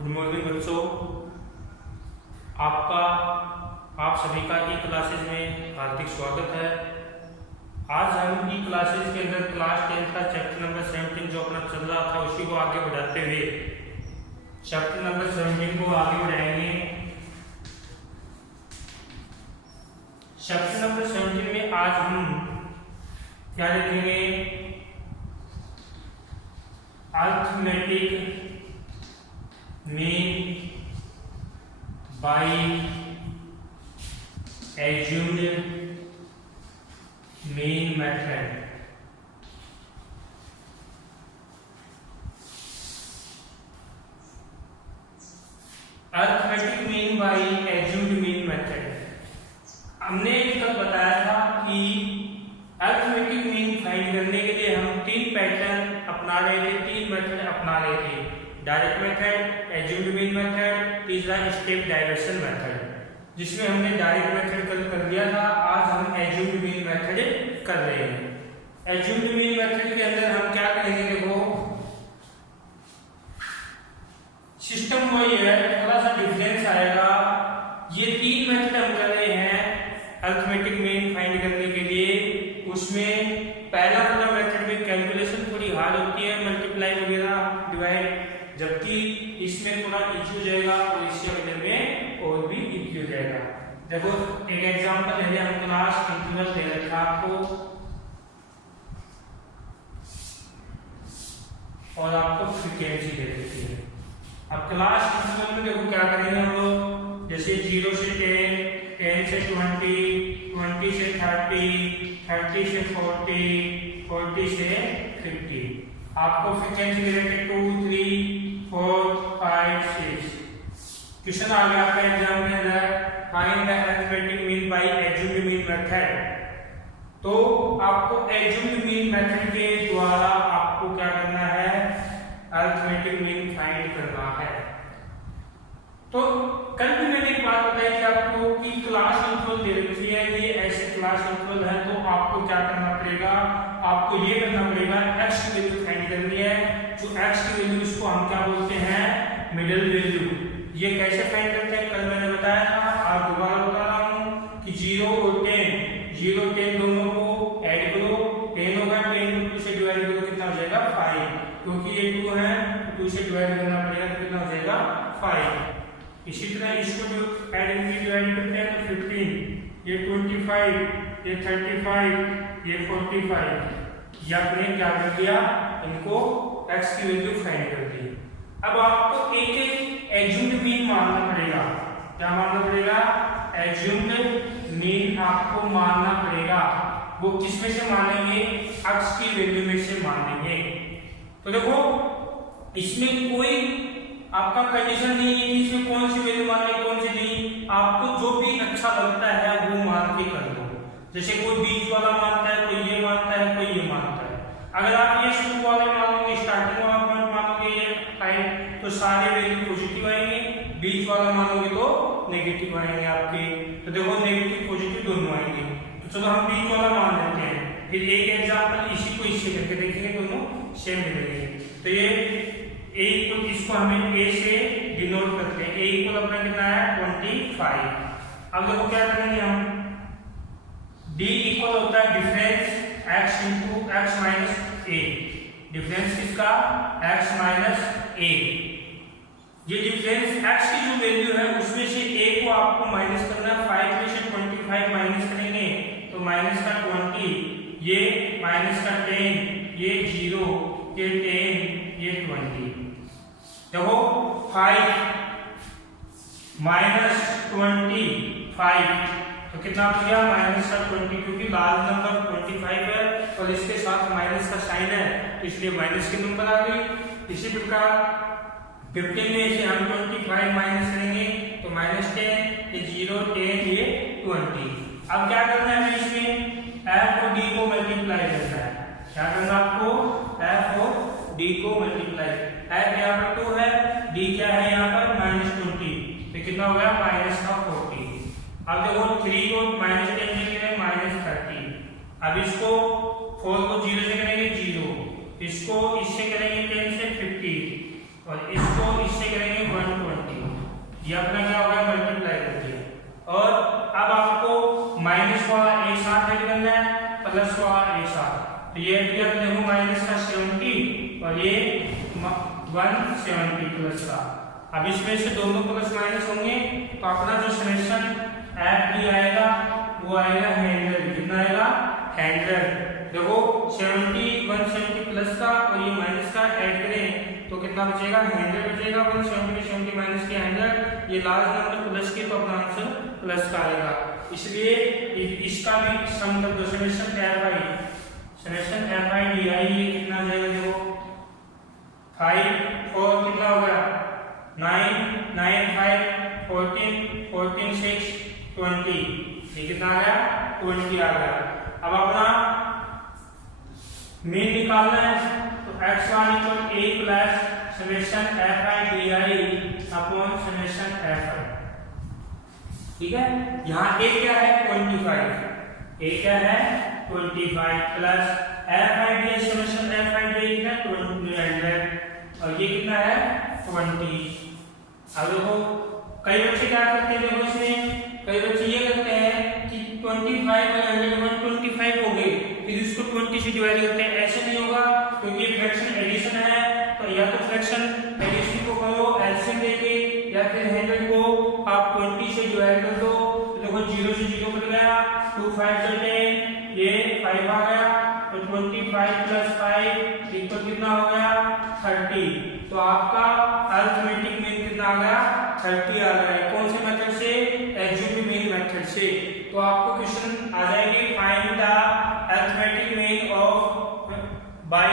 Good morning बच्चों, आप सभी का ई क्लासेज में हार्दिक स्वागत है। आज हम ई क्लासेज के अंदर क्लास 10 का चैप्टर नंबर 17 जो अपना चल रहा था उसी को आगे बढ़ाते हुए चैप्टर नंबर 17 को आगे बढ़ाएंगे। चैप्टर नंबर 17 में आज हम क्या देखेंगे? Arithmetic mean by assumed mean method। Arithmetic mean by assumed mean method। हमने कल बताया था कि अरिथमेटिक मीन फाइंड करने के लिए हम तीन पैटर्न अपना रहे थे, तीन मेथड अपना रहे थे। Direct method, assumed mean method, तीसरा स्टेप डायवर्सन मेथड, जिसमें हमने डायरेक्ट मेथड कल कर दिया था। आज हम assumed mean मेथड कर रहे हैं। assumed mean मेथड के अंदर हम क्या करेंगे? देखो, सिस्टम वही है, थोड़ा सा डिफरेंस आएगा। ये तीन मेथड हम कर रहे हैं अरिथमेटिक मीन फाइंड करने के लिए। उसमें पहला वाला मेथड में कैलकुलेशन थोड़ी हार्ड होती है, मल्टीप्लाई वगैरह डिवाइड, जबकि इसमें थोड़ा इजी हो जाएगा और इसके बदले में और भी इजी हो जाएगा। देखो एक एग्जांपल है, हम क्लास इंटरवल दे रखा आपको और आपको फ्रीक्वेंसी दे रखी है। अब क्लास इंटरवल में देखो क्या करेंगे हम लोग, जैसे 0 से 10, 10 से 20, 20 से 30, 30 से 40, 40 से 50। आपको फ्रीक्वेंसी दे रखे 2, 3, 4, 5, 6। क्वेश्चन आ गया आपका एग्जाम के अंदर, find the arithmetic mean by assumed mean method. तो आपको assumed mean मेथड के द्वारा आपको क्या करना है? अरिथमेटिक मीन फाइंड करना है। तो कल भी मैंने एक बात बताई थी आपको कि क्लास इंटरवल दे रखी है, ये ऐसे क्लास इंटरवल है, तो आपको क्या करना पड़ेगा? आपको ये करना पड़ेगा, x की वैल्यू फाइंड करनी है। जो x की वैल्यू, इसको हम क्या बोलते हैं? Middle value. ये कैसे फाइंड करते हैं? कल मैंने बताया था, आप दोबारा बता रहा हूं कि 0 और 10 दोनों को ऐड करो, 10 होगा, 10 को 2 से डिवाइड करो, कितना हो जाएगा? 5। क्योंकि ये 2 है, 2 से डिवाइड करना पड़ेगा, तो कितना हो जाएगा? 5। इसी तरह इसको जो ऐड करके डिवाइड करते हैं तो 15, ये 25, ये 35, ये 45। ये आपने क्या कर दिया? इनको x की वैल्यू फाइंड कर दी। अब आपको एक एक assumed mean मानना पड़ेगा। क्या मानना पड़ेगा? assumed mean आपको मानना पड़ेगा। वो किस में से मानेंगे? x की वैल्यू में से मानेंगे। तो देखो, इसमें कोई आपका कंडीशन नहीं है कि इसमें कौन सी वैल्यू माननी, कौन सी नहीं। आपको जो भी अच्छा लगता है वो मान के कर दो। जैसे कोई बीच वाला मानता है, कोई ये मानता है, कोई ये मानता है। अगर आप ये शुरू वाले मानोगे, स्टार्टिंग वाला पॉइंट मानोगे ये फाइंड, तो सारे वैल्यू पॉजिटिव आएंगे। बीच वाला मानोगे तो नेगेटिव आएंगे आपके। तो देखो, नेगेटिव पॉजिटिव दोनों आएंगे। तो चलो हम बीच वाला मान लेते हैं। फिर एक एग्जांपल इसी को इससे करके देखेंगे, दोनों सेम मिलेंगे। तो ये a को, इसको हमें a से डिनोट करते हैं। a इक्वल अपना कितना है? 25। अब देखो क्या करेंगे हम, d इक्वल होता है difference x into x minus a। Difference किसका? x minus a। ये डिफरेंस x की जो वैल्यू है उसमें से a को आपको माइनस करना है। 5 में से 25 माइनस करेंगे तो माइनस का 20, ये माइनस का 10, ये 0, ये 10, ये 20। देखो 5 माइनस 25 तो कितना हो गया? माइनस का 20, क्योंकि लार्ज नंबर 25 है और इसके साथ माइनस का साइन है, इसलिए माइनस के नंबर आ गई। इसी प्रकार 15 में से हम 25 माइनस करेंगे तो माइनस 10, ये 0, 10, ये 20। अब क्या करना है? इसमें f और d को मल्टीप्लाई करना है। क्या करना आपको? f और d को मल्टीप्लाई। f यहाँ पर 2 है, d क्या है यहाँ पर? -20, तो कितना हो गया? माइनस का 40। अब देखो 3 को -10 से करेंगे -30। अब इसको 4 को 0 से करेंगे 0, इसको इससे करेंगे 10 से 50 और इसको इससे करेंगे 120, ये अपना क्या होगा मल्टीप्लाई कर दिया। और अब आपको माइनस वाला एक साथ ऐड करना है, प्लस वाला एक साथ, तो ये ऐड किया तो देखो माइनस का 70 और ये 170 प्लस का। अब इसमें से दोनों प्लस माइनस होंगे तो अपना जो समेशन एफ डी आएगा वो आएगा 100। कितना आएगा 100। देखो 70 170 प्लस का और ये माइनस का ऐड करें तो कितना बचेगा 100 बचेगा। 170 70 माइनस के 100, ये लास्ट नंबर प्लस के तो अपना आंसर प्लस का आएगा। इसलिए इसका भी सम कर दो, summation F I D I, ये कितना आ जाएगा देखो 5 4 कितना हो गया 9 9 5 14 14 6 20, ये कितना आ गया 20 आ गया। अब अपना मीन निकालना है तो x1 = a plus summation F I D I upon summation F I. ठीक है, यहाँ a क्या है 25, a क्या है 25 plus F I D I summation F I D I कितना 200 और ये कितना है 20। अब देखो कई बच्चे क्या करते हैं, देखो इसमें कई बच्चे ये करते हैं कि 25 और 100 125 हो गए फिर इसको 20 से डिवाइड करते हैं। ऐसे नहीं होगा क्योंकि ये फ्रैक्शन एडिशन है, तो या तो फ्रैक्शन एडिशन को करो एलसीएम लेके या फिर 100 को आप 20 से डिवाइड कर दो। तो देखो 0 से 0 कट गया, 2 5 से 10, ये 5 आ गया, तो 25 प्लस 5 इक्वल कितना हो गया 30। तो आपका अरिथमेटिक मीन कितना आ गया 30 आ गया। कौन से मेथड से, एज्यूम्ड मीन मेथड से। तो आपको क्वेश्चन आ जाएगी find the arithmetic mean of by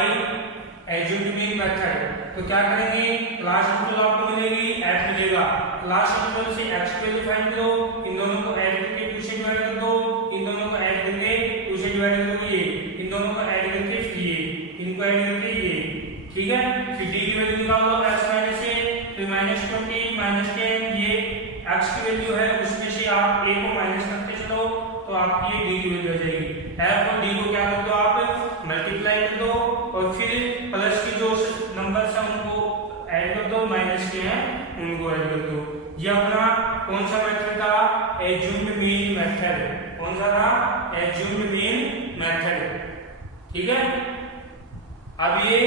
assumed mean method. तो क्या करेंगे, क्लास इंटीग्रल आपको मिलेगी, f मिलेगा, क्लास इंटीग्रल से x की वैल्यू फाइंड करो, इन दोनों को ऐड करके 2 से डिवाइड कर दो, इन दोनों को ऐड करके 2 से डिवाइड कर दो, ये इन दोनों को ऐड करके फिर ये इनको ऐड करके ये। ठीक है, फिर d की वैल्यू निकाल लो x माइनस से, फिर -20 -10, ये x की वैल्यू है उसमें से आप a को माइनस करते चलो तो आपकी ये d की वैल्यू आ जाएगी। f और d को क्या कर दो आप मल्टीप्लाई कर दो और फिर प्लस की जो नंबर्स हैं उनको ऐड कर दो, माइनस के हैं उनको ऐड कर दो। ये अपना कौन सा मेथड था, एज्यूम्ड मीन मेथड। कौन सा था, एज्यूम्ड मीन मेथड। ठीक है, अब ये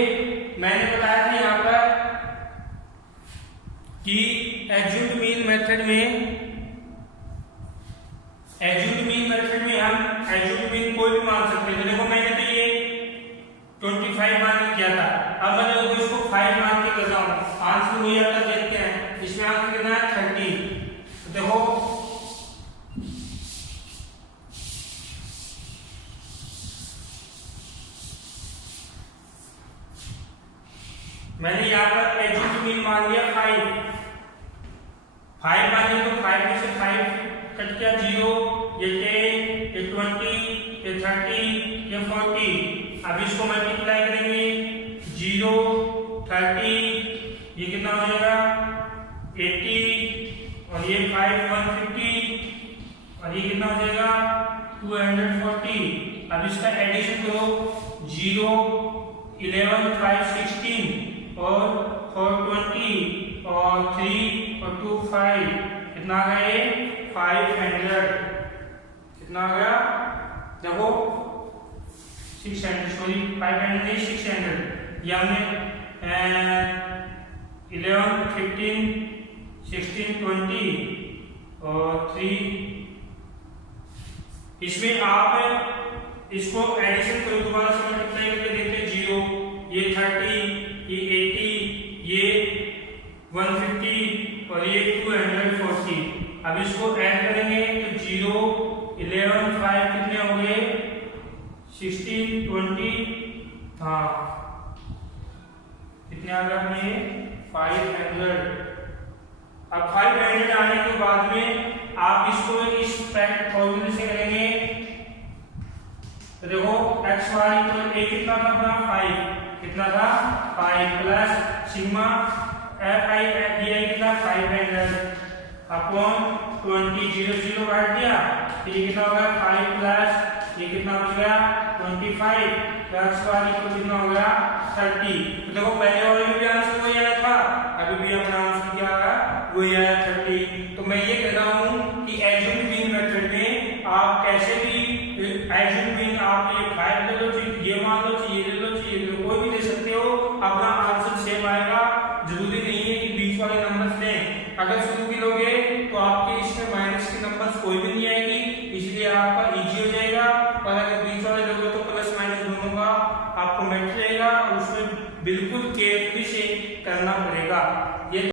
मैंने बताया था यहाँ पर कि एज्यूम्ड मीन मेथड में हम एज्यूम्ड मीन कोई भी मान सकते हैं। देखो मैंने तो ये 25 मान के किया था, अब मैं देखो इसको 5 मान के कर रहा हूँ, आंसर वही आता देखते हैं। इसमें आंसर कितना है 30। तो देखो मैंने यहाँ पर एज्यूम्ड मीन मान लिया 5 मान लिया, तो 5 में से 5 कट गया 0, ये 10, ये 20, ये 30, ये 40। अब इसको मल्टीप्लाई करेंगे 0 30, ये कितना हो जाएगा 80 और ये 5 150 और ये कितना हो जाएगा 240। अब इसका एडिशन करो 0 11 5 16 और 4 20 और 3 और 2 5, कितना आ गया ये 500। कितना आ गया देखो 600, सॉरी 500 नहीं 600। ये हमने 11 15 16 20 और 3, इसमें आप इसको एडिशन करो, दोबारा से मल्टीप्लाई करके देखते हैं 0 ये 30 ये 80 ये 150 और ये 240। अब इसको ऐड करेंगे तो 0 11 5 कितने हो गए 16 20, हाँ कितने आ गए अपने 500। अब 500 आने के बाद में आप इसको इस फॉर्मूले से करेंगे तो देखो x y तो a कितना था अपना 5, कितना था 5 plus sigma f i d i कितना 500 अपॉन 20 0 0 काट दिया, तो ये कितना होगा 5 प्लस ये कितना बच गया 25 प्लस y कितना हो गया 30। तो देखो पहले वाले में भी आंसर वही आया था, आप कैसे भी आप ये 5 ले लो, ये मान लो, ये ले लो, ये ले लो, कोई भी ले सकते हो, अपना आंसर सेम आएगा। जरूरी नहीं है कि बीच वाले नंबर्स लें। अगर शुरू की लोगे तो आपके इसमें माइनस के नंबर्स कोई भी नहीं आएगी, इसलिए आपका इजी हो जाएगा। और अगर बीच वाले लोगे तो प्लस माइनस दोनों का आपको मिट जाएगा, और उसमें बिल्कुल केयरफुली से करना पड़ेगा।